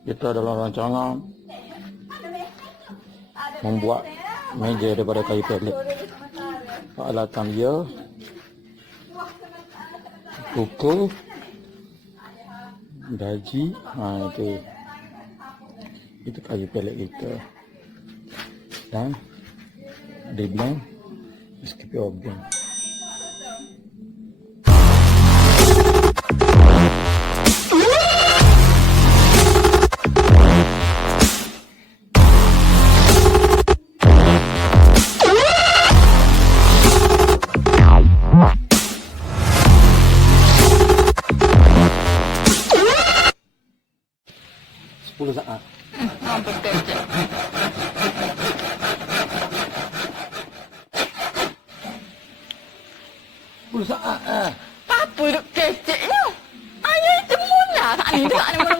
Kita dalam rancangan membuat meja daripada kayu pallet. Peralatan dia kuku, gaji, itu kayu pallet kita. Dan di blend, skip blend. Saat. Betul je. 10 saat. Apa duk kecek ni? Ayah itu mula kat ni. Dekat ni